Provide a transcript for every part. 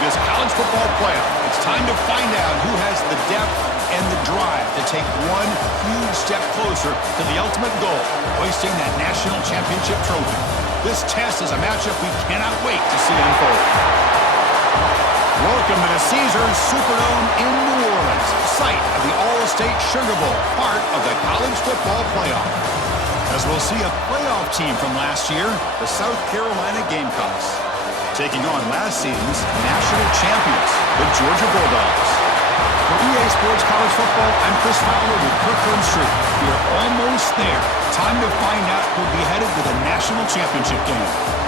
this college football playoff. It's time to find out who has the depth and the drive to take one huge step closer to the ultimate goal, hoisting that national championship trophy. This test is a matchup we cannot wait to see unfold. Welcome to the Caesars Superdome in New Orleans, site of the All-State Sugar Bowl, part of the college football playoff. As we'll see a playoff team from last year, the South Carolina Gamecocks, taking on last season's national champions, the Georgia Bulldogs. For EA Sports College Football, I'm Chris Fowler with Kirk Herbstreit. We are almost there. Time to find out who'll be headed to the national championship game.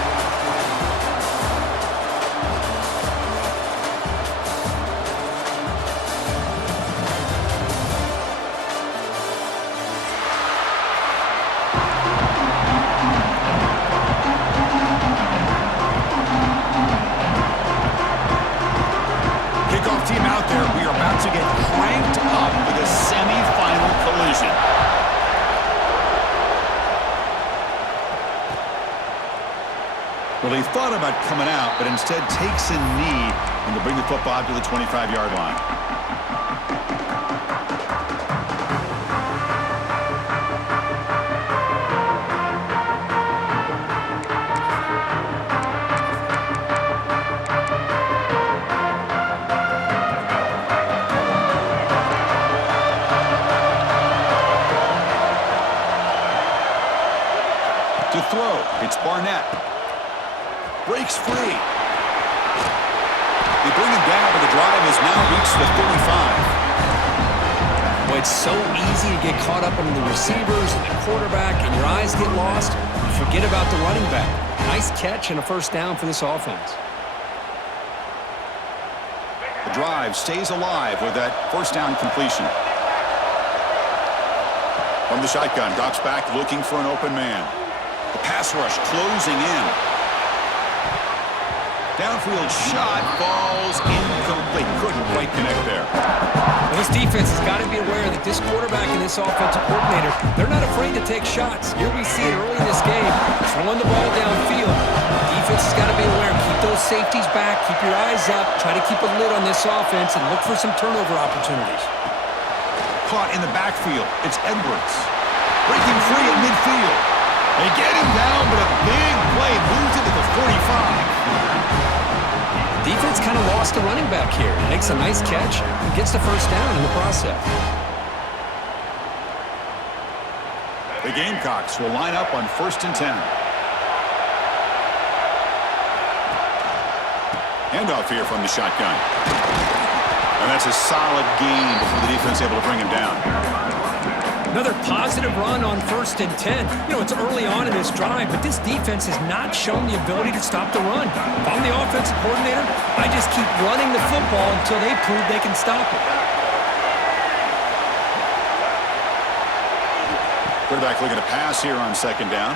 Team out there, we are about to get cranked up with a semi-final collision. Well, they thought about coming out, but instead takes a knee and to bring the football to the 25-yard line. To throw, it's Barnett. Breaks free. They bring him down, but the drive has now reached the 35. Boy, it's so easy to get caught up in the receivers and the quarterback, and your eyes get lost. You forget about the running back. Nice catch and a first down for this offense. The drive stays alive with that first down completion. From the shotgun, drops back looking for an open man. The pass rush closing in. Downfield shot falls incomplete. Couldn't quite connect there. Well, this defense has got to be aware that this quarterback and this offensive coordinator, they're not afraid to take shots. Here we see it early in this game, throwing the ball downfield. The defense has got to be aware. Keep those safeties back. Keep your eyes up. Try to keep a lid on this offense and look for some turnover opportunities. Caught in the backfield. It's Edwards. Breaking free at midfield. They get him down, but a big play moves into the 45. Defense kind of lost the running back here. Makes a nice catch and gets the first down in the process. The Gamecocks will line up on 1st and 10. Handoff here from the shotgun. And that's a solid gain before the defense able to bring him down. Another positive run on 1st and 10. You know, it's early on in this drive, but this defense has not shown the ability to stop the run. If I'm the offensive coordinator, I just keep running the football until they prove they can stop it. Quarterback looking to pass here on 2nd down.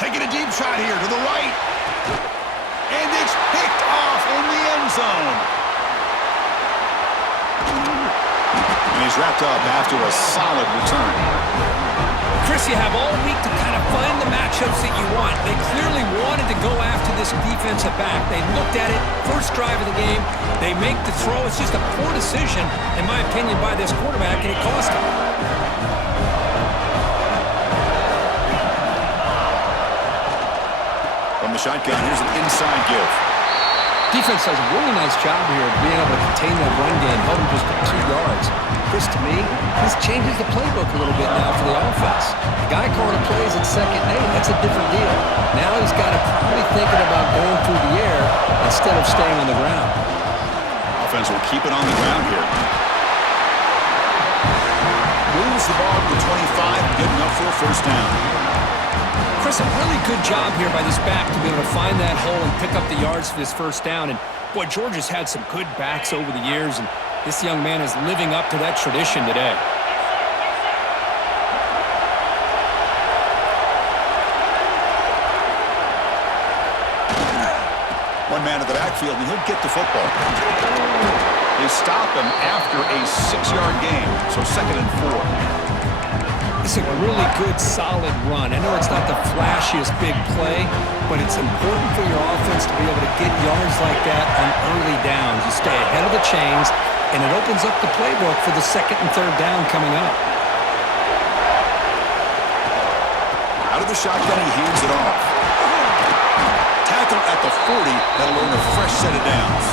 Taking a deep shot here to the right. And it's picked off in the end zone. And he's wrapped up after a solid return. Chris, you have all week to kind of find the matchups that you want. They clearly wanted to go after this defensive back. They looked at it, first drive of the game. They make the throw. It's just a poor decision, in my opinion, by this quarterback, and it cost him. From the shotgun, here's an inside give. Defense does a really nice job here of being able to contain that run game, held him just 2 yards. Chris, to me, this changes the playbook a little bit now for the offense. The guy calling plays at 2nd and 8, that's a different deal. Now he's got to probably thinking about going through the air instead of staying on the ground. Offense will keep it on the ground here. Moves the ball to the 25, good enough for a first down. Chris, a really good job here by this back to be able to find that hole and pick up the yards for this first down. And, boy, Georgia's had some good backs over the years, and this young man is living up to that tradition today. One man at the backfield, and he'll get the football. They stop him after a 6-yard gain, so 2nd and 4. It's a really good, solid run. I know it's not the flashiest big play, but it's important for your offense to be able to get yards like that on early downs. You stay ahead of the chains, and it opens up the playbook for the second and third down coming up. Out of the shotgun, he hands it off. Tackle at the 40. That'll earn a fresh set of downs.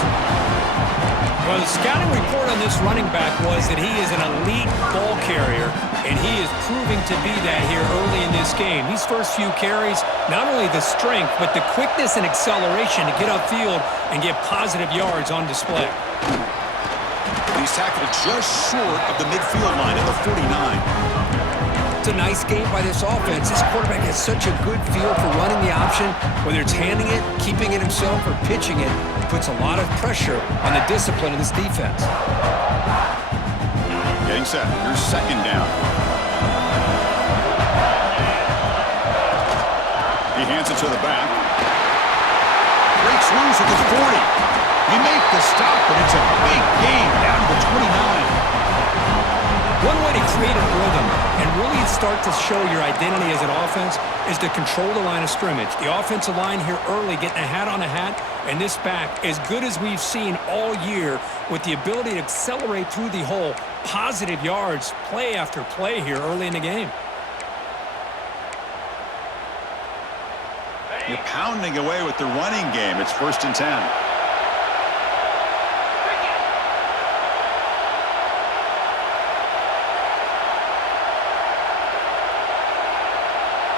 Well, the scouting report on this running back was that he is an elite ball carrier, and he is proving to be that here early in this game. These first few carries, not only the strength, but the quickness and acceleration to get upfield and get positive yards on display. He's tackled just short of the midfield line at the 49. It's a nice game by this offense. This quarterback has such a good feel for running the option, whether it's handing it, keeping it himself, or pitching it. It puts a lot of pressure on the discipline of this defense. Getting set. Here's second down. He hands it to the back. Breaks loose at the 40. He makes the stop, but it's a big gain down to the 29. One way to create a rhythm and really start to show your identity as an offense is to control the line of scrimmage. The offensive line here early getting a hat on a hat, and this back, as good as we've seen all year, with the ability to accelerate through the hole, positive yards, play after play here early in the game. You're pounding away with the running game. It's 1st and 10.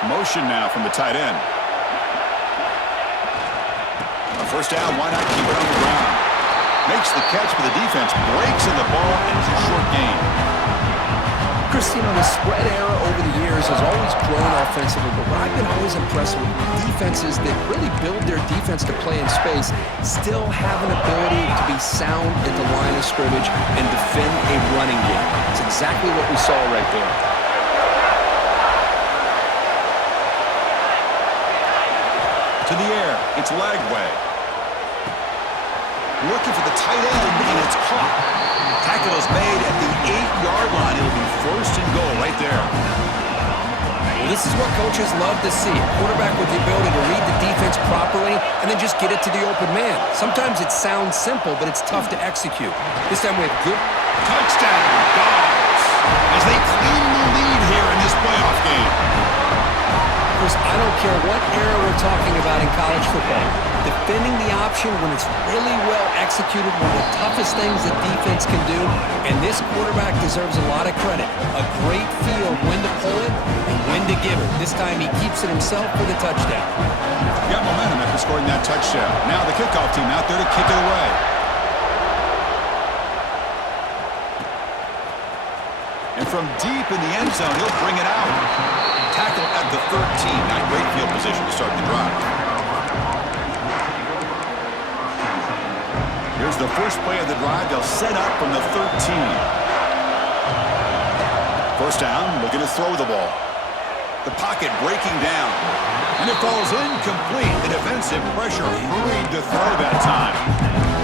Motion now from the tight end. A first down, why not keep it on the ground? Makes the catch, but the defense breaks in the ball, and it's a short gain. Christine, the spread era over the years has always grown offensively, but what I've been always impressed with defenses that really build their defense to play in space still have an ability to be sound at the line of scrimmage and defend a running game. It's exactly what we saw right there. To the air, it's Lagway. Looking for the tight end, and it's caught. Tackle is made at the 8-yard line. It'll be 1st and goal right there. Well, this is what coaches love to see. A quarterback with the ability to read the defense properly and then just get it to the open man. Sometimes it sounds simple, but it's tough to execute. This time we have good Touchdown, Dogs, as they claim the lead here in this playoff game. I don't care what era we're talking about in college football. Defending the option when it's really well executed, one of the toughest things that defense can do, and this quarterback deserves a lot of credit. A great feel of when to pull it and when to give it. This time he keeps it himself for the touchdown. Got momentum after scoring that touchdown. Now the kickoff team out there to kick it away. And from deep in the end zone, he'll bring it out. Tackle at the 13. Not great field position to start the drive. Here's the first play of the drive. They'll set up from the 13. First down, looking to throw the ball. The pocket breaking down. And it falls incomplete. The defensive pressure hurried to throw that time.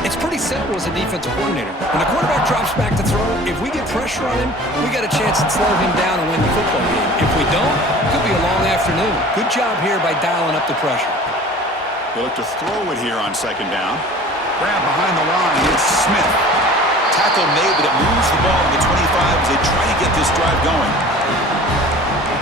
It's pretty simple as a defensive coordinator. When the quarterback drops back to throw, if we get pressure on him, we got a chance to slow him down and win the football game. If we don't, it could be a long afternoon. Good job here by dialing up the pressure. They look to throw it here on second down. Grab behind the line. It's Smith. Tackle made, but it moves the ball to the 25 as they try to get this drive going.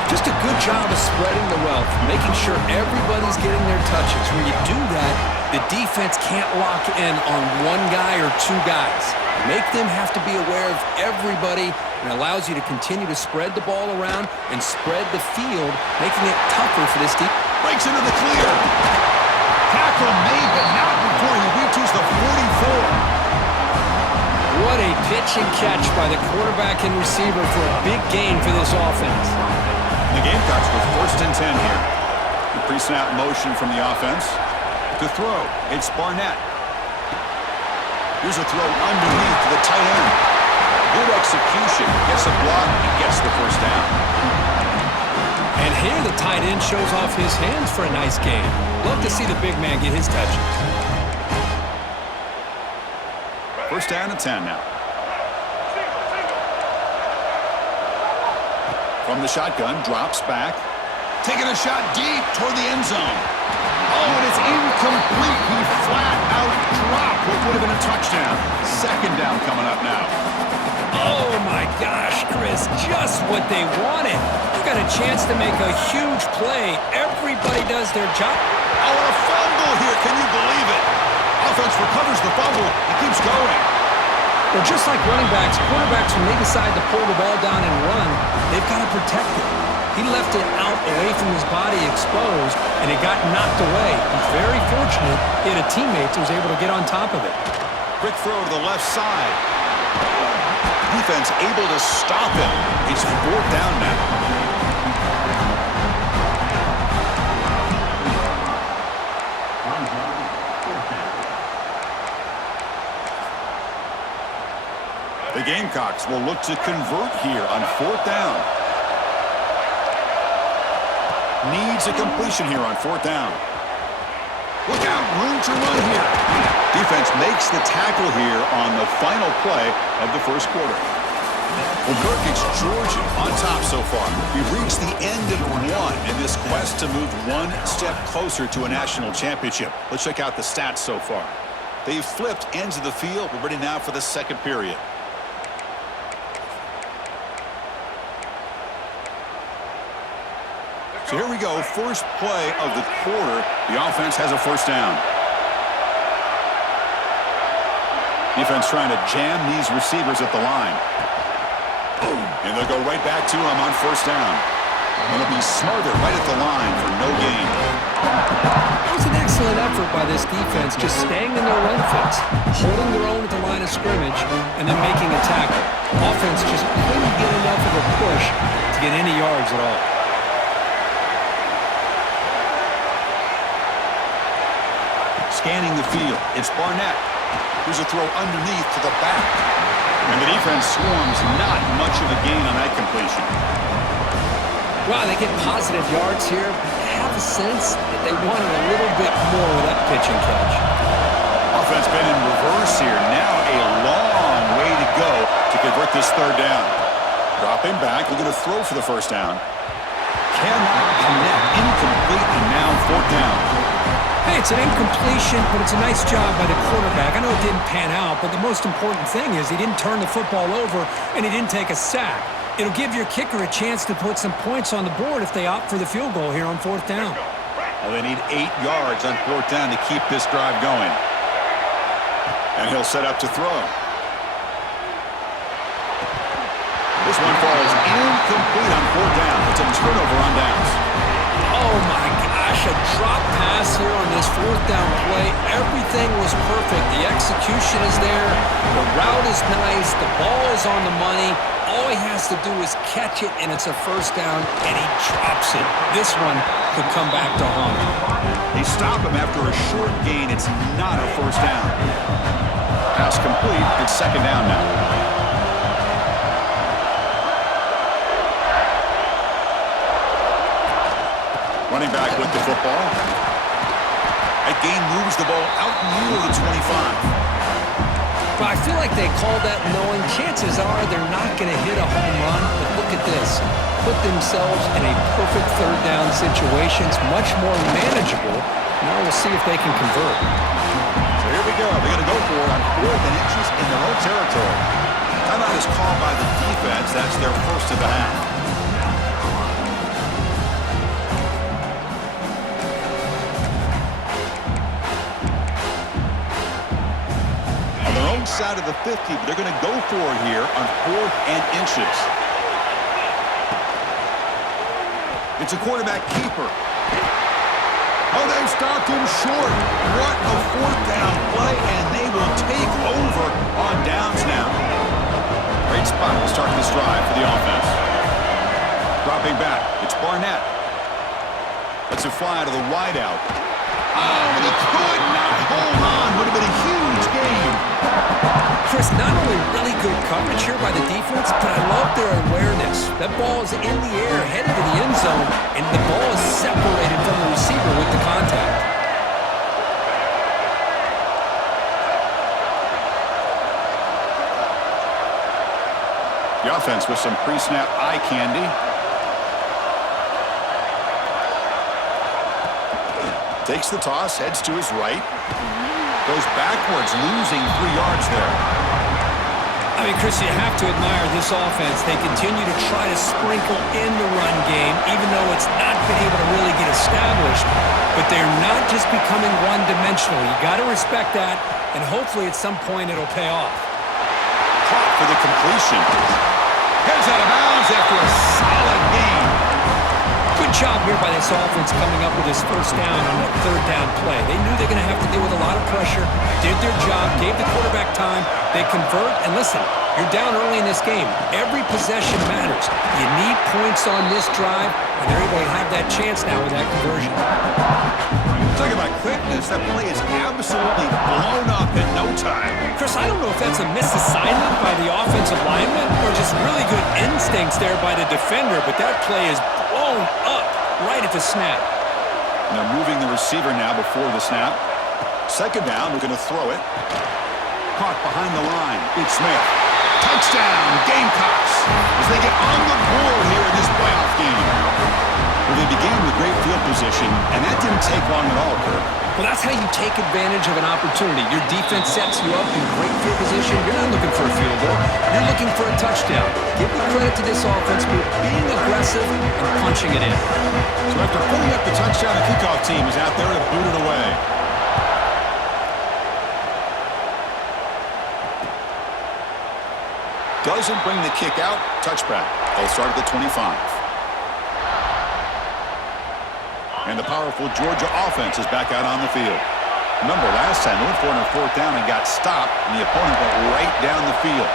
Just a good job of spreading the wealth, making sure everybody's getting their touches. When you do that, the defense can't lock in on one guy or two guys. Make them have to be aware of everybody, and allows you to continue to spread the ball around and spread the field, making it tougher for this team. Breaks into the clear. Tackle made, but not before he reaches the 44. What a pitch and catch by the quarterback and receiver for a big gain for this offense. The Gamecocks with 1st and 10 here. The pre-snap motion from the offense. To throw, it's Barnett. Here's a throw underneath to the tight end. Good execution. Gets a block and gets the first down. And here the tight end shows off his hands for a nice gain. Love to see the big man get his touches. First down and 10 now. From the shotgun, drops back. Taking a shot deep toward the end zone. Oh, and it's incomplete. He flat out dropped what would have been a touchdown. Second down coming up now. Oh, my gosh, Chris, just what they wanted. You got a chance to make a huge play. Everybody does their job. Oh, and a fumble here. Can you believe it? Offense recovers the fumble and keeps going. Well, just like running backs, quarterbacks, when they decide to pull the ball down and run, they've got to protect it. He left it out away from his body exposed, and it got knocked away. He's very fortunate he had a teammate who was able to get on top of it. Quick throw to the left side. Defense able to stop him. It's fourth down now. The Gamecocks will look to convert here on fourth down. Needs a completion here on fourth down. Look out, room to run here. Defense makes the tackle here on the final play of the first quarter. Well, Kirk, it's Georgia on top so far. We've reached the end of one in this quest to move one step closer to a national championship. Let's check out the stats so far. They've flipped ends of the field. We're ready now for the second period. So here we go, first play of the quarter. The offense has a first down. Defense trying to jam these receivers at the line. And they'll go right back to him on first down. And it'll be Smothers right at the line for no gain. It was an excellent effort by this defense, just staying in their run fits, holding their own at the line of scrimmage, and then making a tackle. Offense just couldn't get enough of a push to get any yards at all. Scanning the field, it's Barnett. Here's a throw underneath to the back. And the defense swarms, not much of a gain on that completion. Wow, they get positive yards here. I have a sense that they wanted a little bit more with that pitch and catch. Offense been in reverse here. Now a long way to go to convert this third down. Dropping back, looking to throw for the first down. Cannot connect, incomplete, and now fourth down. Hey, it's an incompletion, but it's a nice job by the quarterback. I know it didn't pan out, but the most important thing is he didn't turn the football over and he didn't take a sack. It'll give your kicker a chance to put some points on the board if they opt for the field goal here on fourth down. Well, they need 8 yards on fourth down to keep this drive going. And he'll set up to throw. This one falls incomplete on fourth down. It's a turnover on downs. Oh, my gosh, a drop pass here on this fourth down play. Everything was perfect. The execution is there. The route is nice. The ball is on the money. All he has to do is catch it, and it's a first down, and he drops it. This one could come back to haunt him. They stop him after a short gain. It's not a first down. Pass complete. It's second down now. Running back with the football. That gain moves the ball out near the 25. But I feel like they called that knowing chances are they're not going to hit a home run. But look at this. Put themselves in a perfect third down situation. It's much more manageable. Now we'll see if they can convert. So here we go. They're going to go for it on 4th and inches in their own territory. Timeout is called by the defense. That's their first of the half. Side of the 50, but they're going to go for it here on 4th and inches. It's a quarterback keeper. Oh, they've stopped him short. What a fourth down play, and they will take over on downs now. Great spot to start this drive for the offense. Dropping back, it's Barnett. Lets it fly to the wideout. Oh, but he could not hold on. Would have been a huge game. Chris, not only really good coverage here by the defense, but I love their awareness. That ball is in the air, headed to the end zone, and the ball is separated from the receiver with the contact. The offense with some pre-snap eye candy. Takes the toss, heads to his right. Goes backwards, losing 3 yards there. I mean, Chris, you have to admire this offense. They continue to try to sprinkle in the run game, even though it's not been able to really get established. But they're not just becoming one-dimensional. You got to respect that, and hopefully at some point it'll pay off. Caught for the completion. Heads out of bounds after a solid gain. Good job here by this offense coming up with his first down on that third down play. They knew they're going to have to deal with a lot of pressure, did their job, gave the quarterback time. They convert, and listen, you're down early in this game. Every possession matters. You need points on this drive, and they're able to have that chance now with that conversion. Talk about quickness. That play is absolutely blown up in no time. Chris, I don't know if that's a misassignment by the offensive lineman or just really good instincts there by the defender, but that play is blown up right at the snap. And they're moving the receiver now before the snap. Second down, they're going to throw it. Caught behind the line. It's Smith. Touchdown, Gamecocks, as they get on the board here in this playoff game. Well, they began with great field position, and that didn't take long at all, Kirk. Well, that's how you take advantage of an opportunity. Your defense sets you up in great field position. You're not looking for a field goal. You're looking for a touchdown. Give the credit to this offense for being aggressive and punching it in. So after putting up the touchdown, the kickoff team is out there to boot it away. Doesn't bring the kick out. Touchback. They'll start at the 25. And the powerful Georgia offense is back out on the field. Remember, last time they went for it on 4th down and got stopped, and the opponent went right down the field.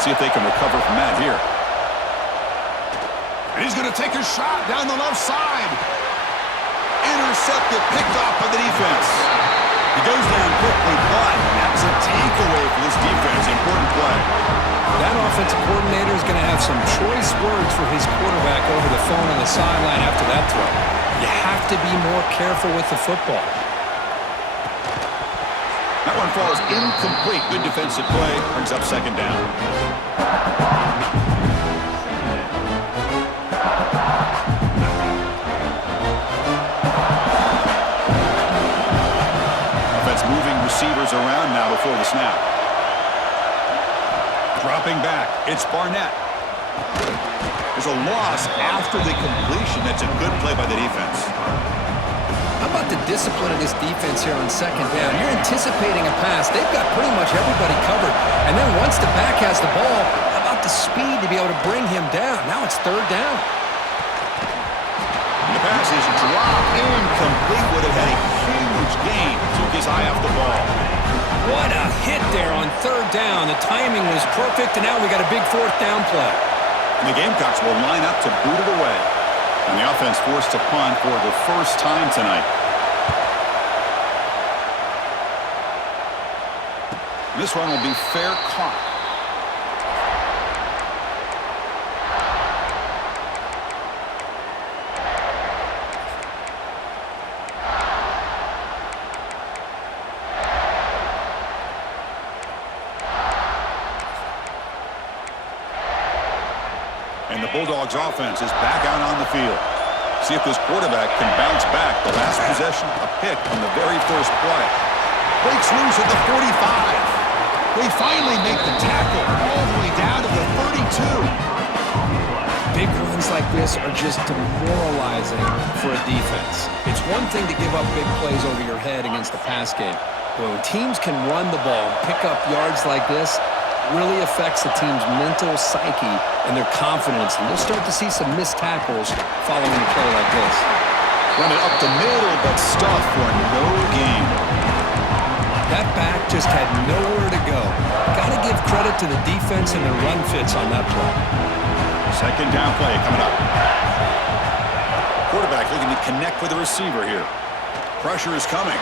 See if they can recover from that here. And he's going to take a shot down the left side. Intercepted, picked off by the defense. He goes down quickly, but that's a takeaway for this defense. Important play. That offensive coordinator is going to have some choice words for his quarterback over the phone on the sideline after that throw. You have to be more careful with the football. That one falls incomplete. Good defensive play. Brings up second down. Offense moving receivers around now before the snap. Dropping back. It's Barnett. There's a loss after the completion. That's a good play by the defense. How about the discipline of this defense here on second down? You're anticipating a pass. They've got pretty much everybody covered. And then once the back has the ball, how about the speed to be able to bring him down? Now it's third down. And the pass is dropped incomplete. Would have had a huge gain. Took his eye off the ball. What a hit there on third down. The timing was perfect, and now we got a big 4th down play. And the Gamecocks will line up to boot it away. And the offense forced to punt for the first time tonight. This one will be fair caught. And the Bulldogs offense is back out on the field. See if this quarterback can bounce back. The last possession, a pick on the very first play. Breaks loose at the 45. They finally make the tackle all the way down to the 32. Big runs like this are just demoralizing for a defense. It's one thing to give up big plays over your head against the pass game. But when teams can run the ball and pick up yards like this, really affects the team's mental psyche and their confidence. And you'll start to see some missed tackles following a play like this. Run it up the middle, but stuffed for no gain. That back just had nowhere to go. Got to give credit to the defense and their run fits on that play. Second down play coming up. Quarterback looking to connect with the receiver here. Pressure is coming.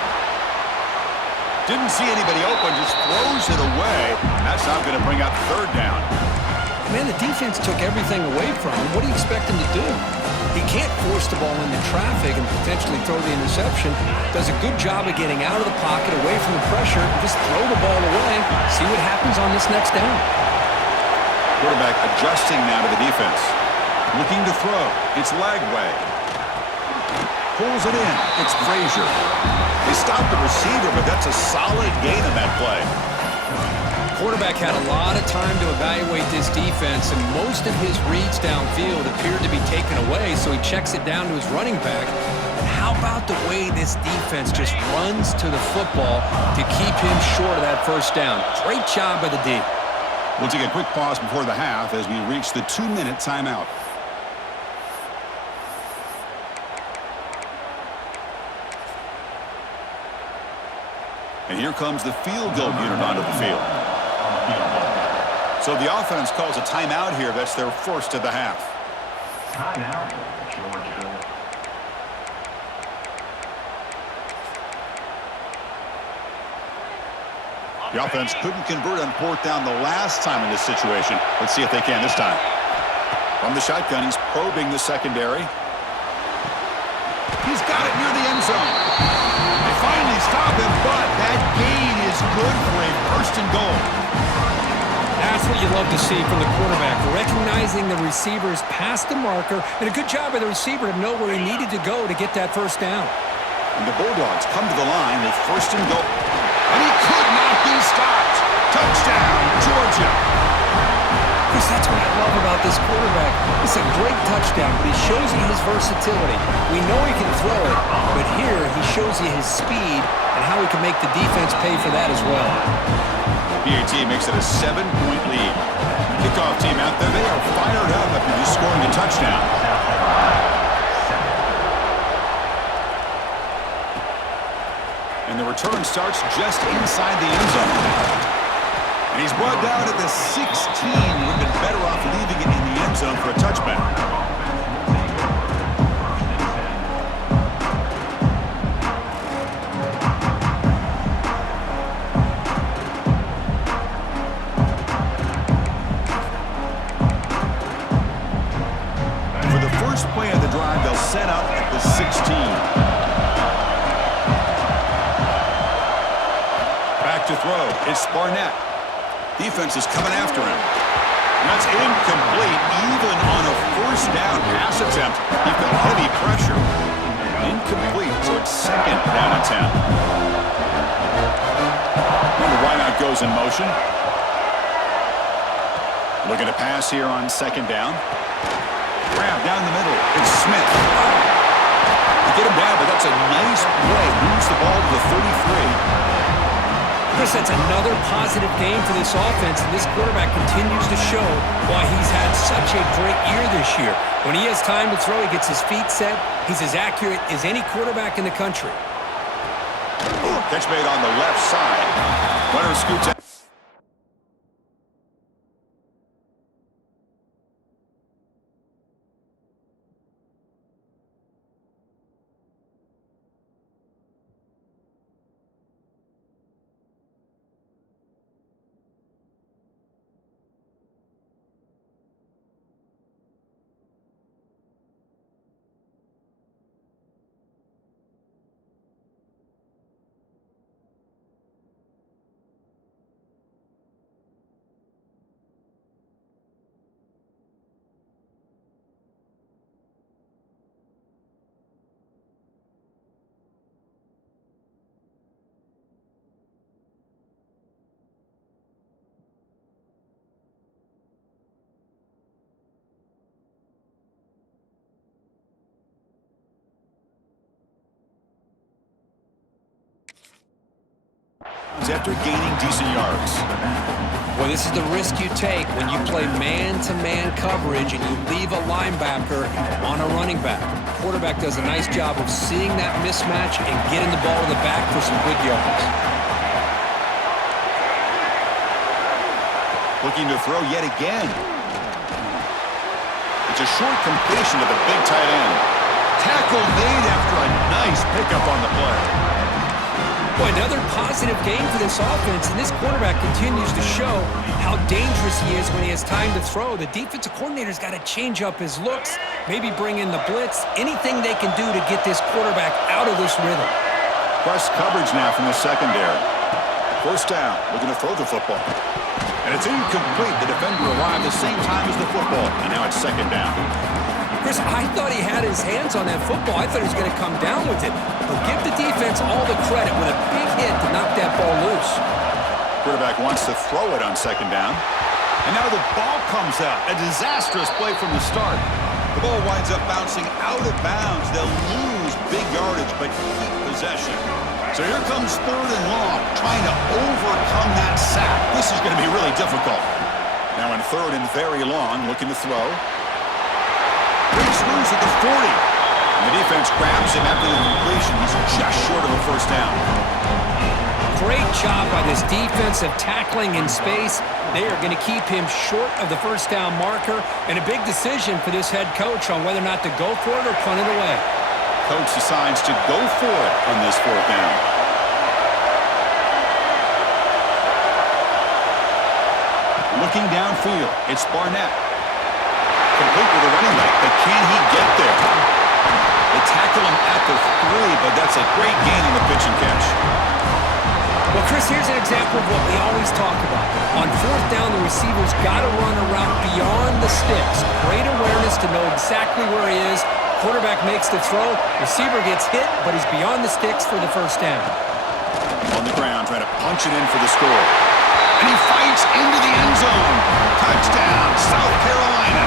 Didn't see anybody open, just throws it away. That's not going to bring up third down. Man, the defense took everything away from him. What do you expect him to do? He can't force the ball into traffic and potentially throw the interception. Does a good job of getting out of the pocket, away from the pressure, just throw the ball away. See what happens on this next down. Quarterback adjusting now to the defense. Looking to throw. It's Lagway. pulls it in. It's Frazier. They stopped the receiver, but that's a solid gain on that play. Quarterback had a lot of time to evaluate this defense, and most of his reads downfield appeared to be taken away, so he checks it down to his running back. And how about the way this defense just runs to the football to keep him short of that first down? Great job by the D. We'll take a quick pause before the half as we reach the 2-minute timeout. And here comes the field goal unit onto the field. So the offense calls a timeout here. That's their first of the half. Timeout, Georgia. The offense couldn't convert on fourth down the last time in this situation. Let's see if they can this time. From the shotgun, he's probing the secondary. He's got it near the end zone. They finally stop him, but that gain is good for a first and goal. That's what you love to see from the quarterback, recognizing the receivers past the marker, and a good job by the receiver to know where he needed to go to get that first down. And the Bulldogs come to the line with first and goal. And he could not be stopped. Touchdown, Georgia. Chris, that's what I love about this quarterback. It's a great touchdown, but he shows you his versatility. We know he can throw it, but here he shows you his speed and how he can make the defense pay for that as well. PAT makes it a 7-point lead. Kickoff team out there, they are fired up after just scoring a touchdown. And the return starts just inside the end zone. And he's brought down at the 16. Would have been better off leaving it in the end zone for a touchback. Play of the drive, they'll set up at the 16. Back to throw. It's Barnett. Defense is coming after him. And that's incomplete. Even on a first down pass attempt, he felt heavy pressure. Incomplete, so it's second down and 10. And the wideout goes in motion. Looking to pass here on second down. Grab down the middle. It's Smith. They get him down, but that's a nice play. Moves the ball to the 33. Chris, that's another positive game for this offense, and this quarterback continues to show why he's had such a great year this year. When he has time to throw, he gets his feet set. He's as accurate as any quarterback in the country. Catch made on the left side. Runner scoots out. After gaining decent yards. Well, this is the risk you take when you play man-to-man coverage and you leave a linebacker on a running back. Quarterback does a nice job of seeing that mismatch and getting the ball to the back for some good yards. Looking to throw yet again. It's a short completion to the big tight end. Tackle made after a nice pickup on the play. Boy, another positive game for this offense, and this quarterback continues to show how dangerous he is when he has time to throw. The defensive coordinator's got to change up his looks, maybe bring in the blitz, anything they can do to get this quarterback out of this rhythm. Press coverage now from the secondary. First down, looking to throw the football. And it's incomplete. The defender arrived the same time as the football, and now it's second down. Chris, Chris, I thought he had his hands on that football. I thought he was going to come down with it. But give the defense all the credit with a big hit to knock that ball loose. Quarterback wants to throw it on second down. And now the ball comes out. A disastrous play from the start. The ball winds up bouncing out of bounds. They'll lose big yardage, but keep possession. So here comes third and long, trying to overcome that sack. This is going to be really difficult. Now in third and very long, looking to throw. Breaks loose at the 40. And the defense grabs him after the completion. He's just short of a first down. Great job by this defensive tackling in space. They are going to keep him short of the first down marker, and a big decision for this head coach on whether or not to go for it or punt it away. Coach decides to go for it on this fourth down. Looking downfield, it's Barnett. Complete with a running back, but can he get there? They tackle him at the 3, but that's a great gain on the pitch and catch. Well, Chris, here's an example of what we always talk about. On fourth down, the receiver's got to run a route beyond the sticks. Great awareness to know exactly where he is. Quarterback makes the throw. Receiver gets hit, but he's beyond the sticks for the first down. On the ground, trying to punch it in for the score. And he fights into the end zone. Touchdown, South Carolina.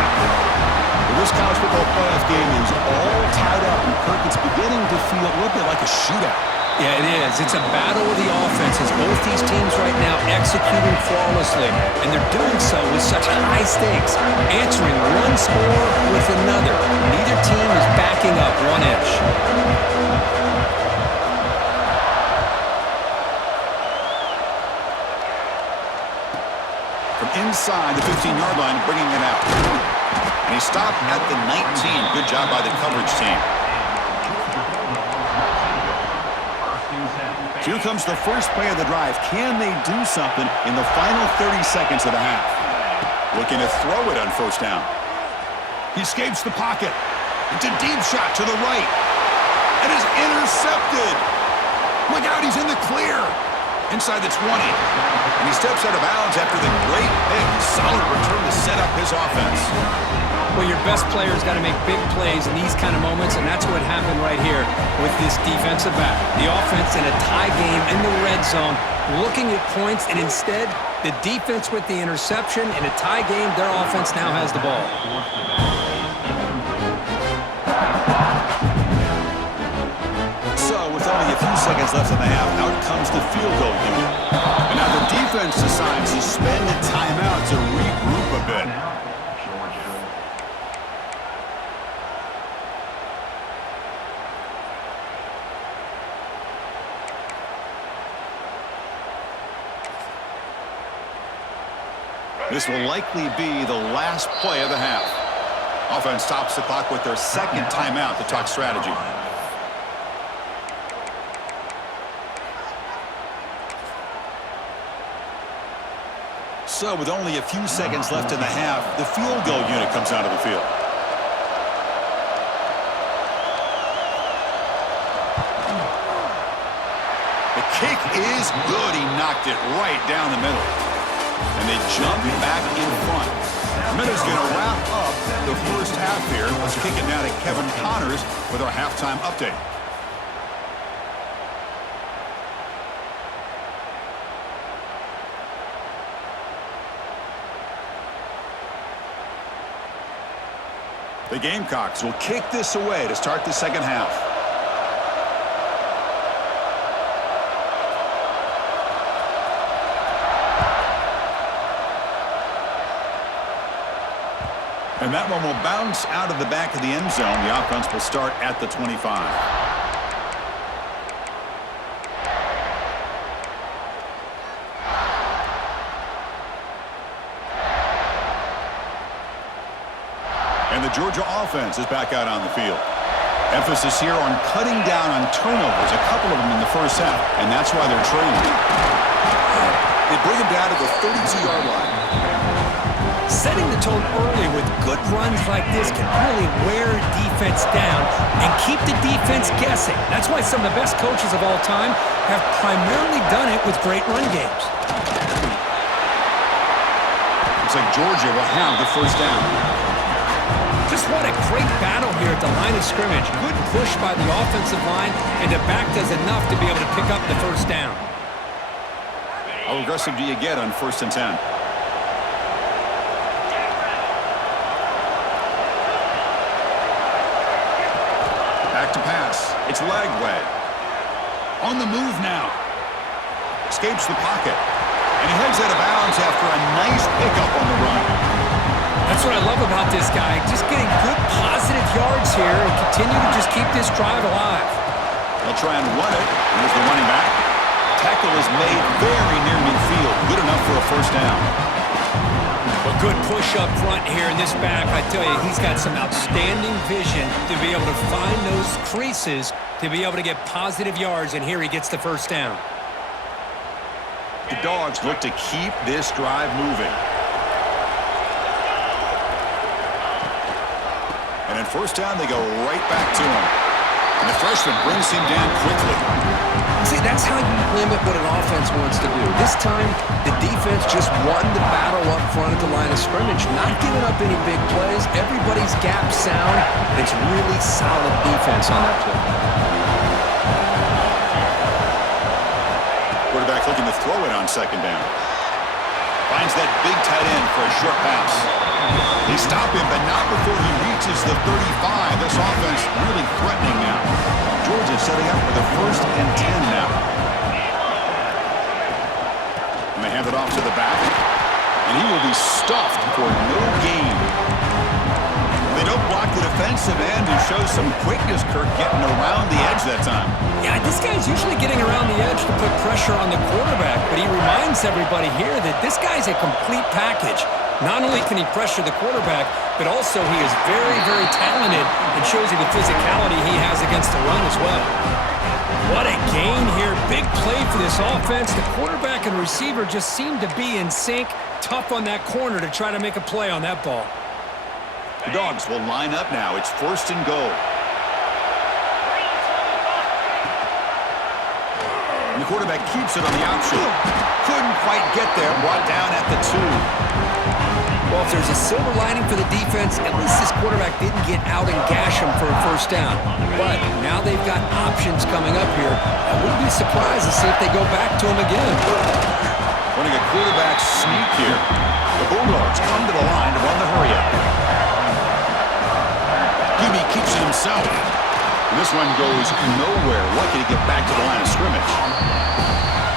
This college football playoff game is all tied up, and Kirk, it's beginning to feel a little bit like a shootout. Yeah, it is. It's a battle of the offenses. Both these teams right now executing flawlessly, and they're doing so with such high stakes, answering one score with another. Neither team is backing up one inch. From inside the 15-yard line, bringing it out. And he stopped at the 19. Good job by the coverage team. Here comes the first play of the drive. Can they do something in the final 30 seconds of the half? Looking to throw it on first down. He escapes the pocket. It's a deep shot to the right. It is intercepted. Look out, he's in the clear. Inside the 20. And he steps out of bounds after the great big solid return to set up his offense. Well, your best player's got to make big plays in these kind of moments, and that's what happened right here with this defensive back. The offense in a tie game in the red zone, looking at points, and instead, the defense with the interception. In a tie game, their offense now has the ball. So, with only a few seconds left in the half, out comes the field goal unit. And now the defense decides to spend a timeout to regroup a bit. This will likely be the last play of the half. Offense stops the clock with their second timeout to talk strategy. So with only a few seconds left in the half, the field goal unit comes out of the field. The kick is good. He knocked it right down the middle. And they jump back in front. Minutes going to wrap up the first half here. Let's kick it now to Kevin Connors with our halftime update. The Gamecocks will kick this away to start the second half. And that one will bounce out of the back of the end zone. The offense will start at the 25. And the Georgia offense is back out on the field. Emphasis here on cutting down on turnovers, a couple of them in the first half, and that's why they're trailing. They bring them down to the 32-yard line. Setting the tone early with good runs like this can really wear a defense down and keep the defense guessing. That's why some of the best coaches of all time have primarily done it with great run games. Looks like Georgia will have the first down. Just what a great battle here at the line of scrimmage. Good push by the offensive line, and the back does enough to be able to pick up the first down. How aggressive do you get on 1st and 10? Back to pass. It's Lagway. On the move now. Escapes the pocket. And he heads out of bounds after a nice pickup on the run. That's what I love about this guy. Just getting good positive yards here and continue to just keep this drive alive. They'll try and run it. Here's the running back. Tackle is made very near midfield. Good enough for a first down. A good push up front here in this back. I tell you, he's got some outstanding vision to be able to find those creases to be able to get positive yards, and here he gets the first down. The Dogs look to keep this drive moving. And in first down, they go right back to him. And the freshman brings him down quickly. See, that's how you limit what an offense wants to do. This time, the defense just won the battle up front at the line of scrimmage, not giving up any big plays. Everybody's gap sound. It's really solid defense on that play. Quarterback looking to throw it on 2nd down. Finds that big tight end for a short pass. They stop him, but not before he reaches the 35. This offense really threatening now. Georgia setting up for the 1st and 10 now. And they hand it off to the back. And he will be stuffed for no gain. They don't block the defensive end and show some quickness, Kirk, getting around the edge that time. Yeah, this guy's usually getting around the edge to put pressure on the quarterback, but he reminds everybody here that this guy's a complete package. Not only can he pressure the quarterback, but also he is very, very talented and shows you the physicality he has against the run as well. What a gain here. Big play for this offense. The quarterback and receiver just seem to be in sync. Tough on that corner to try to make a play on that ball. The Dogs will line up now. It's 1st and goal. And the quarterback keeps it on the option. Couldn't quite get there. Brought down at the 2. Well, if there's a silver lining for the defense, at least this quarterback didn't get out and gash him for a first down. But now they've got options coming up here. I wouldn't be surprised to see if they go back to him again. Running a quarterback sneak here. The Bulldogs come to the line to run the hurry-up. Gibby keeps it himself. And this one goes nowhere. Lucky to get back to the line of scrimmage.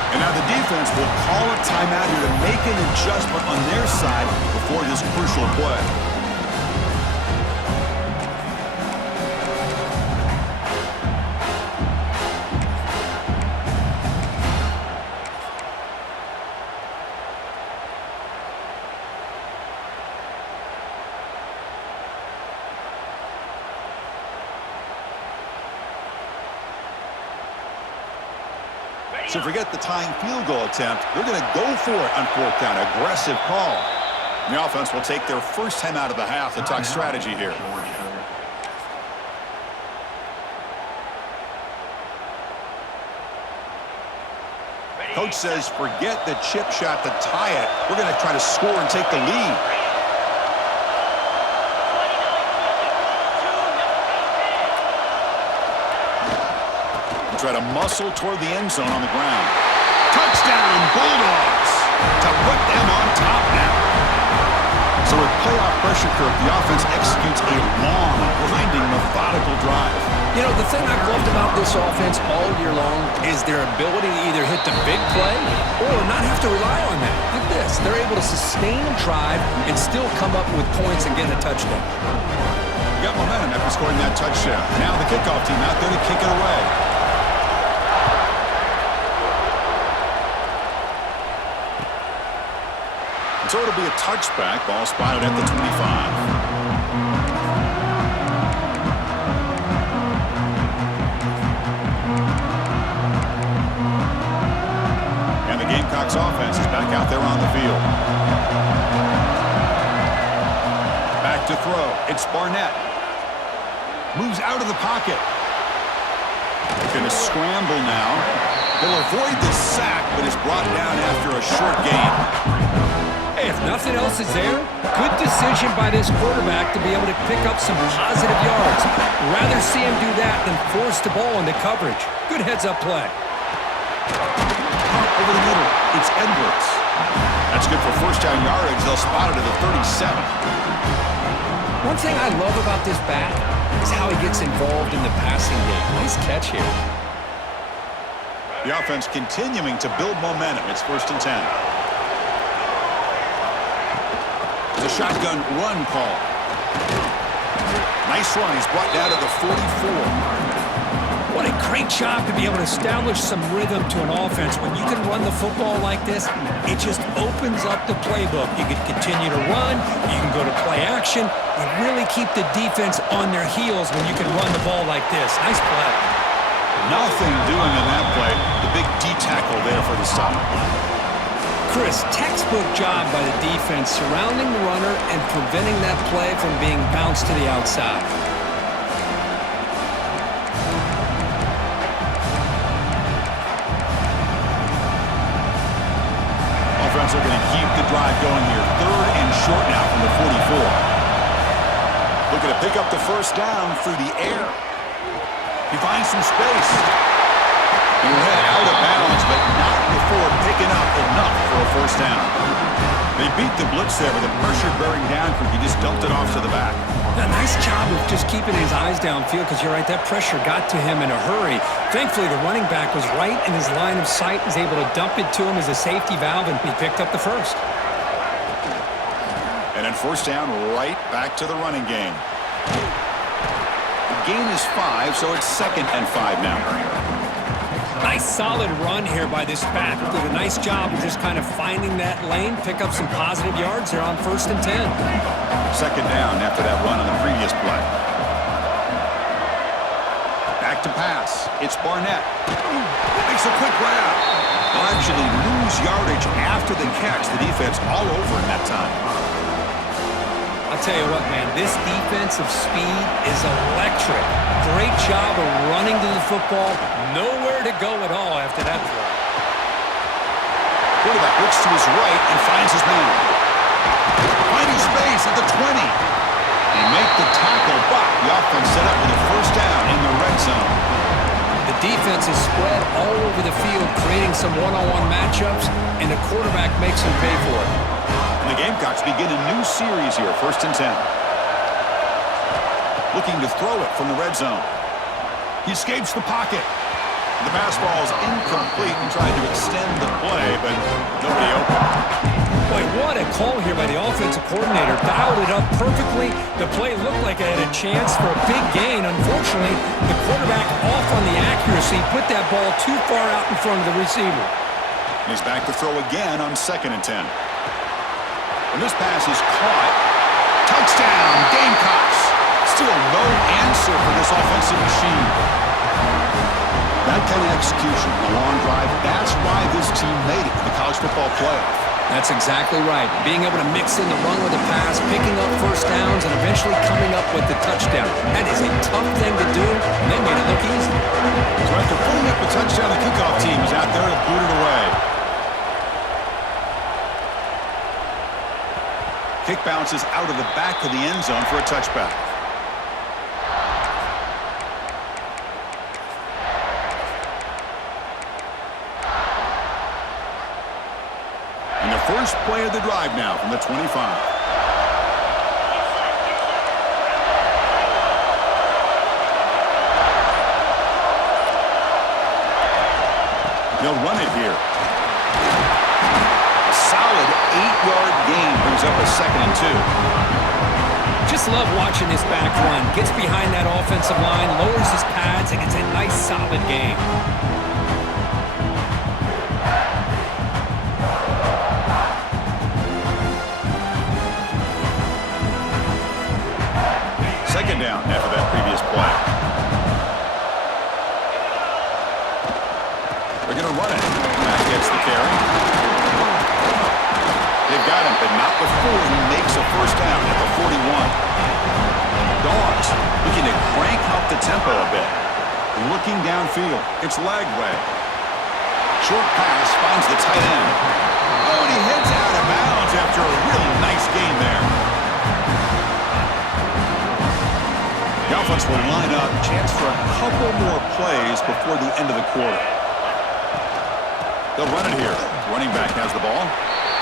And now the defense will call a timeout here to make an adjustment on their side before this crucial play. So forget the tying field goal attempt. They're going to go for it on 4th down. Aggressive call. And the offense will take their first time out of the half to talk strategy here. Coach says forget the chip shot to tie it. We're going to try to score and take the lead. Try to muscle toward the end zone on the ground. Touchdown, Bulldogs, to put them on top now. So with playoff pressure curve, the offense executes a long, grinding, methodical drive. You know, the thing I've loved about this offense all year long is their ability to either hit the big play or not have to rely on that. Look at this. They're able to sustain a drive and still come up with points and get a touchdown. Got momentum after scoring that touchdown. Now the kickoff team out there to kick it away. So it'll be a touchback. Ball spotted at the 25. And the Gamecocks offense is back out there on the field. Back to throw. It's Barnett. Moves out of the pocket. They're going to scramble now. They'll avoid the sack, but is brought down after a short gain. Hey, if nothing nothing else is there, good decision by this quarterback to be able to pick up some positive yards. Rather see him do that than force the ball into coverage. Good heads-up play. Over the middle, it's Edwards. That's good for first down yardage. They'll spot it at the 37. One thing I love about this back is how he gets involved in the passing game. Nice catch here. The offense continuing to build momentum. It's 1st and 10. The shotgun run call. Nice run. He's brought down to the 44. What a great job to be able to establish some rhythm to an offense. When you can run the football like this, it just opens up the playbook. You can continue to run. You can go to play action. And really keep the defense on their heels when you can run the ball like this. Nice play. Nothing doing in that play. The big D tackle there for the stop. Chris, textbook job by the defense surrounding the runner and preventing that play from being bounced to the outside. Offense are going to keep the drive going here. 3rd and short now from the 44. Looking to pick up the first down through the air. He finds some space. He'll head out of bounds, but not before picking up enough for a first down. They beat the blitz there with the pressure bearing down. He just dumped it off to the back. A nice job of just keeping his eyes downfield because you're right, that pressure got to him in a hurry. Thankfully, the running back was right in his line of sight, was able to dump it to him as a safety valve, and he picked up the first. And then first down, right back to the running game. The gain is 5, so it's 2nd and 5 now. Nice solid run here by this back. Did a nice job of just kind of finding that lane, pick up some positive yards there on 1st and 10. 2nd down after that run on the previous play. Back to pass. It's Barnett. Makes a quick grab. They'll actually lose yardage after the catch. The defense all over in that time. I'll tell you what, man, this defensive speed is electric. Great job of running to the football. Nowhere to go at all after that throw. Quarterback looks to his right and finds his man. Finding space at the 20. They make the tackle, but the offense set up with a first down in the red zone. The defense is spread all over the field, creating some one-on-one matchups, and the quarterback makes them pay for it. And the Gamecocks begin a new series here, 1st and 10. Looking to throw it from the red zone. He escapes the pocket. The pass ball is incomplete and tried to extend the play, but nobody open. Boy, what a call here by the offensive coordinator. Dialed it up perfectly. The play looked like it had a chance for a big gain. Unfortunately, the quarterback off on the accuracy, put that ball too far out in front of the receiver. He's back to throw again on 2nd and 10. And this pass is caught. Touchdown, Gamecocks. Still no answer for this offensive machine. That kind of execution, a long drive, that's why this team made it to the college football playoff. That's exactly right. Being able to mix in the run with the pass, picking up first downs, and eventually coming up with the touchdown. That is a tough thing to do, and they made it look easy. So after pulling up the touchdown, the kickoff team is out there to boot it away. Kick bounces out of the back of the end zone for a touchback. And the first play of the drive now from the 25. They'll run it here. A solid 8-yard gain brings up a 2nd and 2. Just love watching this back run. Gets behind that offensive line, lowers his pads, and gets a nice solid gain. Second down after that previous play. They're going to run it. That gets the carry. They've got him, but not before he makes a first down at the 41. Dogs looking to crank up the tempo a bit. Looking downfield. It's Lagway. Short pass finds the tight end. Oh, and he heads out of bounds after a really will line up. Chance for a couple more plays before the end of the quarter. They'll run it here. Running back has the ball.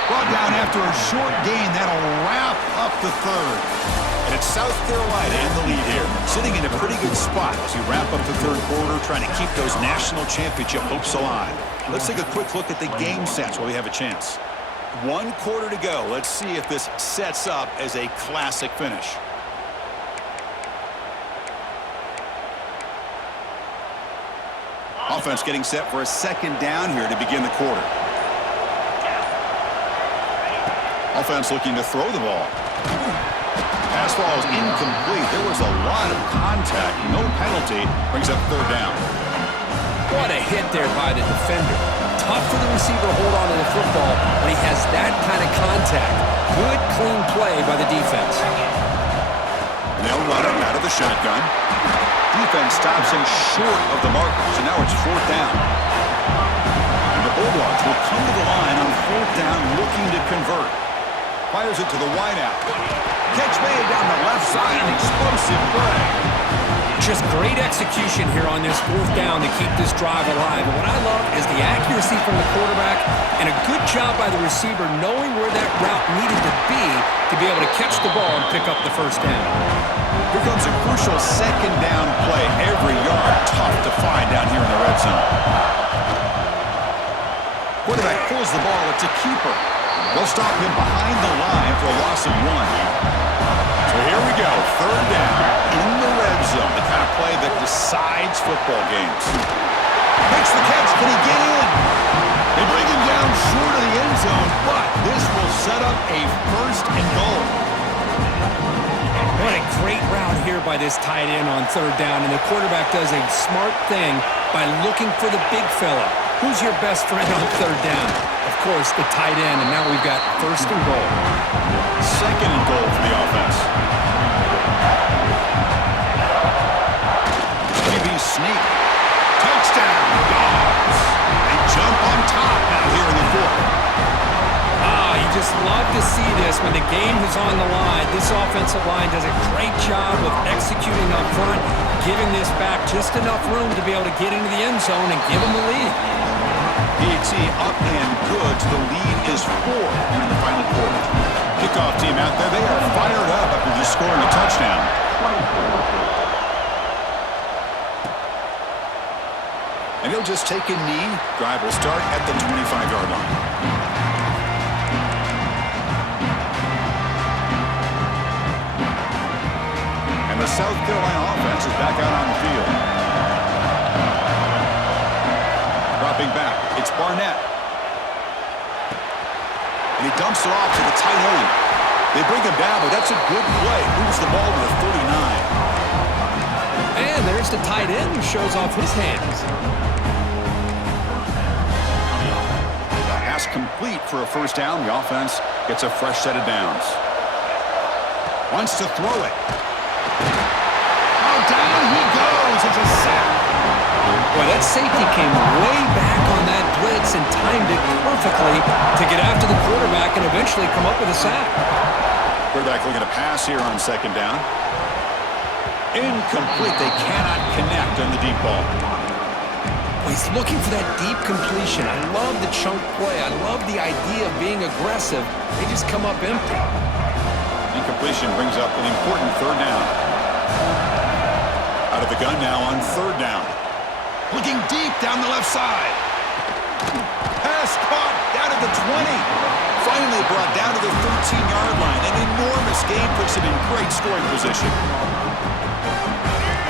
Brought down after a short gain. That'll wrap up the third. And it's South Carolina in the lead here, sitting in a pretty good spot as we wrap up the third quarter, trying to keep those national championship hopes alive. Let's take a quick look at the game stats while we have a chance. 1 quarter to go. Let's see if this sets up as a classic finish. Offense getting set for a second down here to begin the quarter. Offense looking to throw the ball. Pass ball is incomplete. There was a lot of contact. No penalty. Brings up third down. What a hit there by the defender. Tough for the receiver to hold on to the football when he has that kind of contact. Good, clean play by the defense. And they'll run it out of the shotgun. Defense stops him short of the marker, so now it's fourth down. And the Bulldogs will come to the line on fourth down looking to convert. Fires it to the wideout. Catch made down the left side, an explosive play. Just great execution here on this fourth down to keep this drive alive. And what I love is the accuracy from the quarterback and a good job by the receiver knowing where that route needed to be able to catch the ball and pick up the first down. Here comes a crucial second down play. Every yard tough to find down here in the red zone. Quarterback pulls the ball. It's a keeper. They'll stop him behind the line for a loss of 1. So here we go. Third down in the red zone. The kind of play that decides football games. Makes the catch. Can he get in? They bring him down short of the end zone, but this will set up a first and goal. What a great route here by this tight end on third down, and the quarterback does a smart thing by looking for the big fella. Who's your best friend on third down? Of course, the tight end, and now we've got first and goal. Second and goal for the offense. QB sneak. Touchdown, Dogs. They jump on top now here in the fourth. You just love to see this when the game is on the line. This offensive line does a great job of executing up front, giving this back just enough room to be able to get into the end zone and give them the lead. PAT up and good. The lead is 4 here in the final quarter. Kickoff team out there. They are fired up after just scoring a touchdown. And he'll just take a knee. Drive will start at the 25-yard line. And the South Carolina offense is back out on the field. Dropping back, it's Barnett. And he dumps it off to the tight end. They bring him down, but that's a good play. Moves the ball to the 39. And there's the tight end who shows off his hands. Pass complete for a first down. The offense gets a fresh set of downs. Wants to throw it. Oh, down he goes. It's a sack. Boy, that safety came way back on that blitz and timed it perfectly to get after the quarterback and eventually come up with a sack. Quarterback looking to pass here on second down. Incomplete. They cannot connect on the deep ball. Well, he's looking for that deep completion. I love the chunk play. I love the idea of being aggressive. They just come up empty. Incompletion brings up an important third down. Out of the gun now on third down. Looking deep down the left side. Pass caught down at the 20. Finally brought down to the 13-yard line. An enormous gain puts him in great scoring position.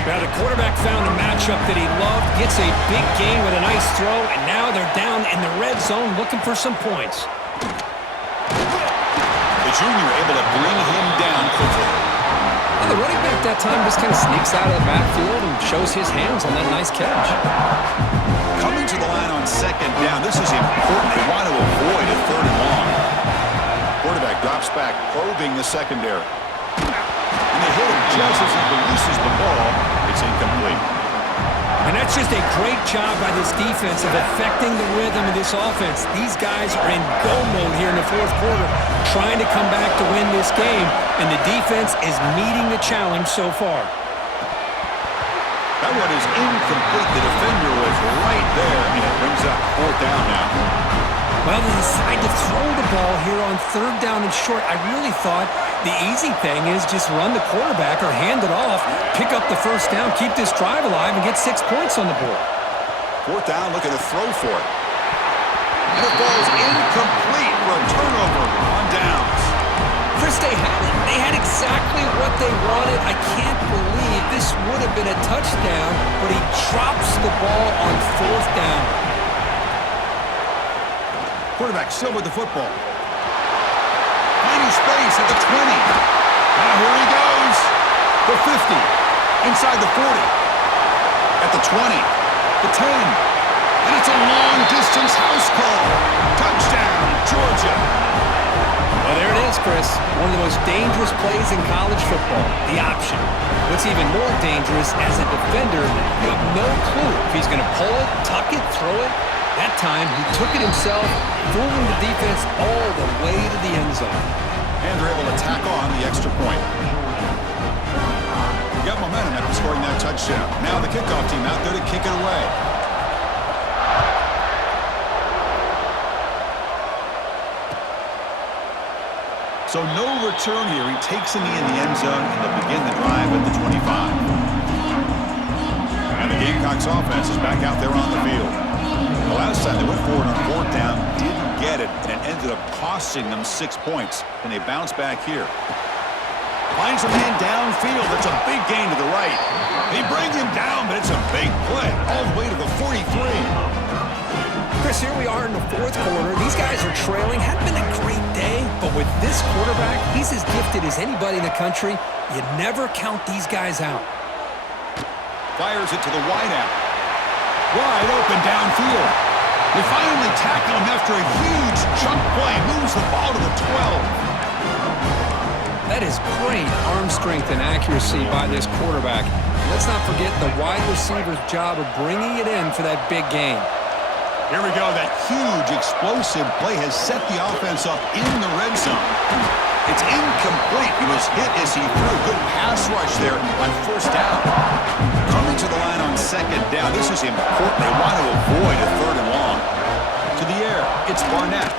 Now the quarterback found a matchup that he loved, gets a big gain with a nice throw, and now they're down in the red zone looking for some points. The junior able to bring him down quickly. And the running back that time just kind of sneaks out of the backfield and shows his hands on that nice catch. Coming to the line on second down. This is important. They want to avoid a third and long. Quarterback drops back, probing the secondary. And they hit him just as he releases the ball. It's incomplete. And that's just a great job by this defense of affecting the rhythm of this offense. These guys are in go mode here in the fourth quarter, trying to come back to win this game, and the defense is meeting the challenge so far. That one is incomplete. The defender was right there, and it brings up 4th down now. Well, they decide to throw the ball here on 3rd down and short. I really thought the easy thing is just run the quarterback or hand it off, pick up the 1st down, keep this drive alive, and get 6 points on the board. 4th down, looking to throw for it. And it falls incomplete for a turnover on downs. Chris, they had it. They had exactly what they wanted. I can't believe this would have been a touchdown, but he drops the ball on 4th down. Quarterback still with the football. Finding space at the 20. Now here he goes. The 50. Inside the 40. At the 20. The 10. And it's a long-distance house call. Touchdown, Georgia. Well, there it is, Chris. One of the most dangerous plays in college football, the option. What's even more dangerous, as a defender, you have no clue if he's going to pull it, tuck it, throw it. That time, he took it himself, fooling the defense all the way to the end zone. And they're able to tack on the extra point. You got momentum after scoring that touchdown. Now the kickoff team out there to kick it away. So no return here. He takes a knee in the end zone, and they'll begin the drive at the 25. And the Gamecocks offense is back out there on the field. The last time they went forward on 4th down, didn't get it, and it ended up costing them 6 points. And they bounce back here. Finds a man downfield. It's a big gain to the right. They bring him down, but it's a big play all the way to the 43. Chris, here we are in the 4th quarter. These guys are trailing. Hadn't been a great day, but with this quarterback, he's as gifted as anybody in the country. You never count these guys out. Fires it to the wideout. Wide open downfield. They finally tackle him after a huge chunk play. Moves the ball to the 12. That is great arm strength and accuracy by this quarterback. Let's not forget the wide receiver's job of bringing it in for that big game. Here we go. That huge explosive play has set the offense up in the red zone. It's incomplete. He was hit as he threw. Good pass rush there on 1st down. Coming to the line on 2nd down. This is important. They want to avoid a 3rd and long. To the air. It's Barnett.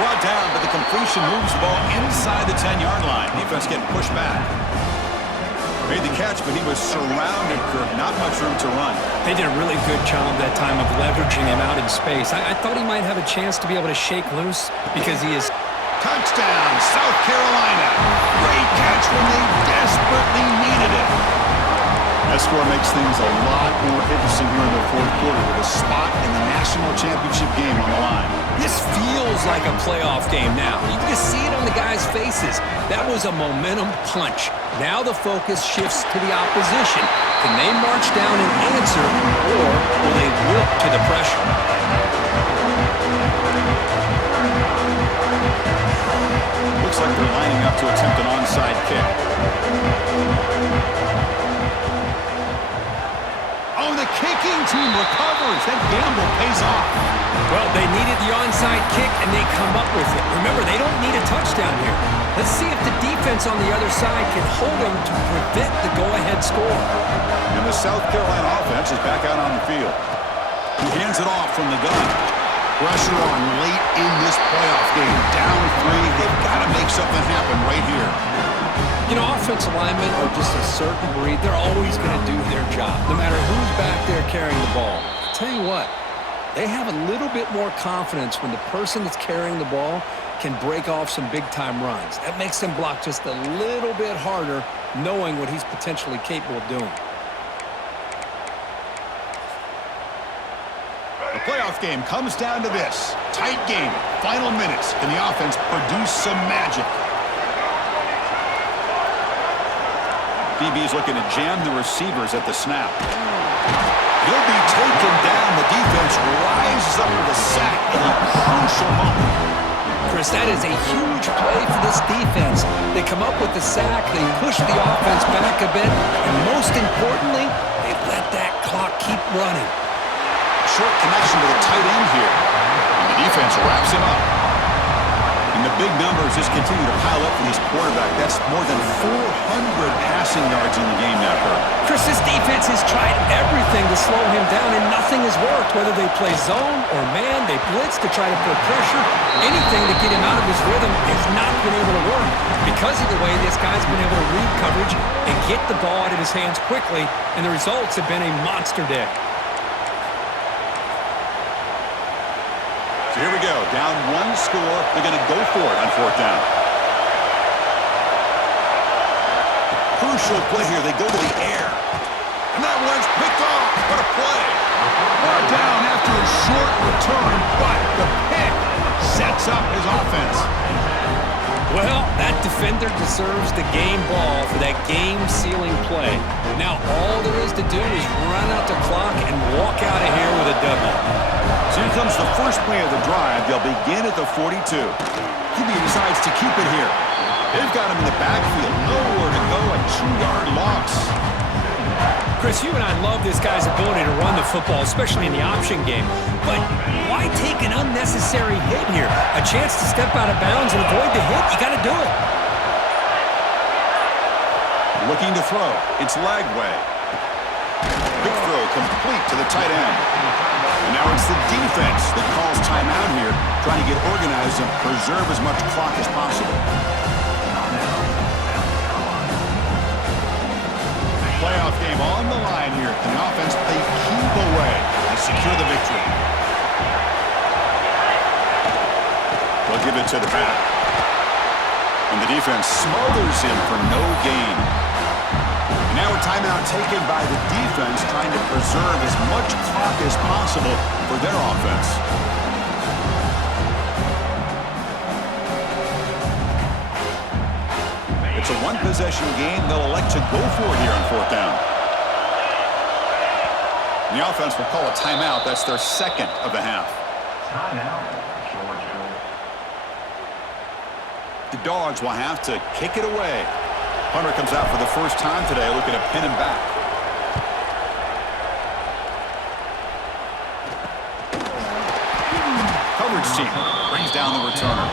Brought down, but the completion moves the ball inside the 10-yard line. Defense getting pushed back. Made the catch, but he was surrounded, Kirk. Not much room to run. They did a really good job that time of leveraging him out in space. I thought he might have a chance to be able to shake loose because he is... Touchdown, South Carolina. Great catch when they desperately needed it. That score makes things a lot more interesting here in the 4th quarter with a spot in the national championship game on the line. This feels like a playoff game now. You can just see it on the guys' faces. That was a momentum punch. Now the focus shifts to the opposition. Can they march down and answer, or will they wilt to the pressure? Looks like they're lining up to attempt an onside kick. Oh, the kicking team recovers. That gamble pays off. Well, they needed the onside kick, and they come up with it. Remember, they don't need a touchdown here. Let's see if the defense on the other side can hold them to prevent the go-ahead score. And the South Carolina offense is back out on the field. He hands it off from the gun. Pressure on late in this playoff game. Down 3. They've got to make something happen right here. You know, offensive linemen are just a certain breed. They're always going to do their job, no matter who's back there carrying the ball. I'll tell you what, they have a little bit more confidence when the person that's carrying the ball can break off some big-time runs. That makes them block just a little bit harder, knowing what he's potentially capable of doing. The playoff game comes down to this. Tight game, final minutes. Can the offense produce some magic? DB's looking to jam the receivers at the snap. He'll be taken down. The defense rises up with a sack in a crucial moment. Chris, that is a huge play for this defense. They come up with the sack, they push the offense back a bit, and most importantly, they let that clock keep running. Short connection to the tight end here. And the defense wraps him up. And the big numbers just continue to pile up for this quarterback. That's more than 400 passing yards in the game now, Kirk. Chris, this defense has tried everything to slow him down, and nothing has worked. Whether they play zone or man, they blitz to try to put pressure. Anything to get him out of his rhythm has not been able to work. Because of the way this guy's been able to read coverage and get the ball out of his hands quickly, and the results have been a monster day. So here we go. Down one score. They're going to go for it on fourth down. Crucial play here. They go to the air. And that one's picked off. What a play. Down after a short return, but the pick sets up his offense. Well, that defender deserves the game ball for that game-sealing play. Now all there is to do is run out the clock and walk out of here with a W. So here comes the first play of the drive. They'll begin at the 42. QB decides to keep it here. They've got him in the backfield. Nowhere to go. A 2-yard loss. Chris, you and I love this guy's ability to run the football, especially in the option game. But why take an unnecessary hit here? A chance to step out of bounds and avoid the hit? You got to do it. Looking to throw. It's Lagway. Big throw complete to the tight end. And now it's the defense that calls timeout here, trying to get organized and preserve as much clock as possible. Playoff game on the line here. Can the offense play keep away and secure the victory? They'll give it to the back. And the defense smothers him for no gain. And now a timeout taken by the defense, trying to preserve as much clock as possible for their offense. It's a one-possession game. They'll elect to go for it here on fourth down. And the offense will call a timeout. That's their second of the half. Timeout, Georgia. The Dogs will have to kick it away. Hunter comes out for the first time today, looking to pin him back. Coverage team brings down the returner.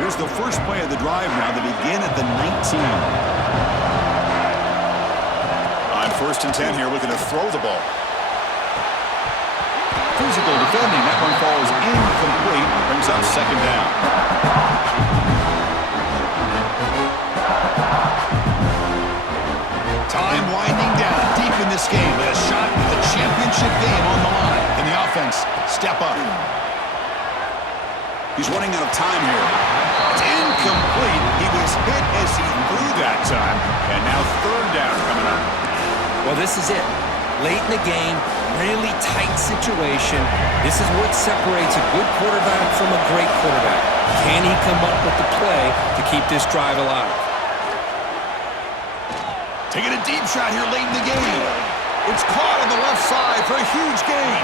Here's the first play of the drive now. They begin at the 19. On first and 10 here, looking to throw the ball. Physical defending. That one falls incomplete. Brings up second down. Time winding down deep in this game. A shot at the championship game on the line. Can the offense step up? He's running out of time here. It's incomplete. He was hit as he threw that time. And now third down coming up. Well, this is it. Late in the game, really tight situation. This is what separates a good quarterback from a great quarterback. Can he come up with the play to keep this drive alive? Taking a deep shot here late in the game. It's caught on the left side for a huge gain.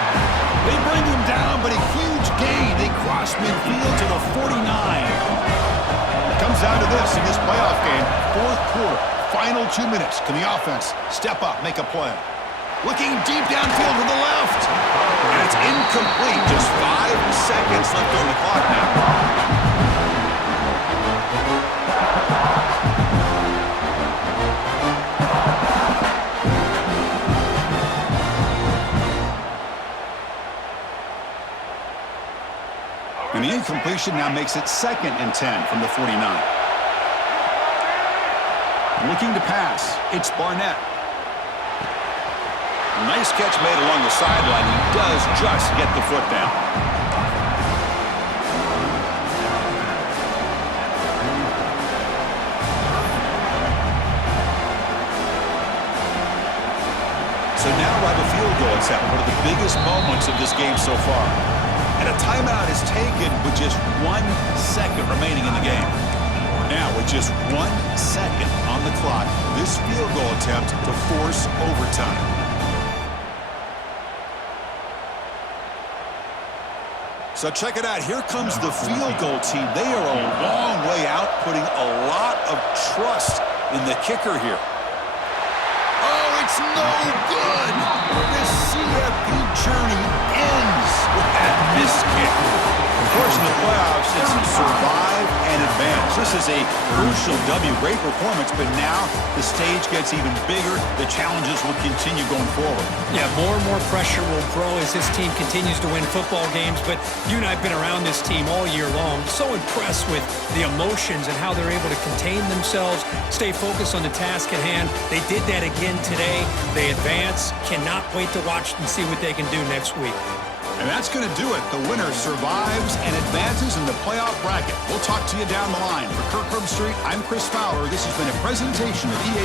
They bring him down, but a huge gain. They cross midfield to the 49. It comes down to this in this playoff game. Fourth quarter, final 2 minutes. Can the offense step up, make a play? Looking deep downfield to the left. And it's incomplete. Just 5 seconds left on the clock now. And the incompletion now makes it 2nd and 10 from the 49. Looking to pass. It's Barnett. Nice catch made along the sideline. He does just get the foot down. So now we'll have a field goal attempt. One of the biggest moments of this game so far. And a timeout is taken with just 1 second remaining in the game. Now, with just 1 second on the clock, this field goal attempt to force overtime. So check it out. Here comes the field goal team. They are a long way out, putting a lot of trust in the kicker here. Oh, it's It's no good. This CFP journey ends with that missed kick. Of course, in the playoffs, it's survive and advance. This is a crucial W. Great performance, but now the stage gets even bigger. The challenges will continue going forward. Yeah, more and more pressure will grow as this team continues to win football games, but you and I have been around this team all year long. So impressed with the emotions and how they're able to contain themselves, stay focused on the task at hand. They did that again today. They advance. Cannot wait to watch and see what they can do next week. And that's going to do it. The winner survives and advances in the playoff bracket. We'll talk to you down the line. For Kirk Herbstreit, I'm Chris Fowler. This has been a presentation of EA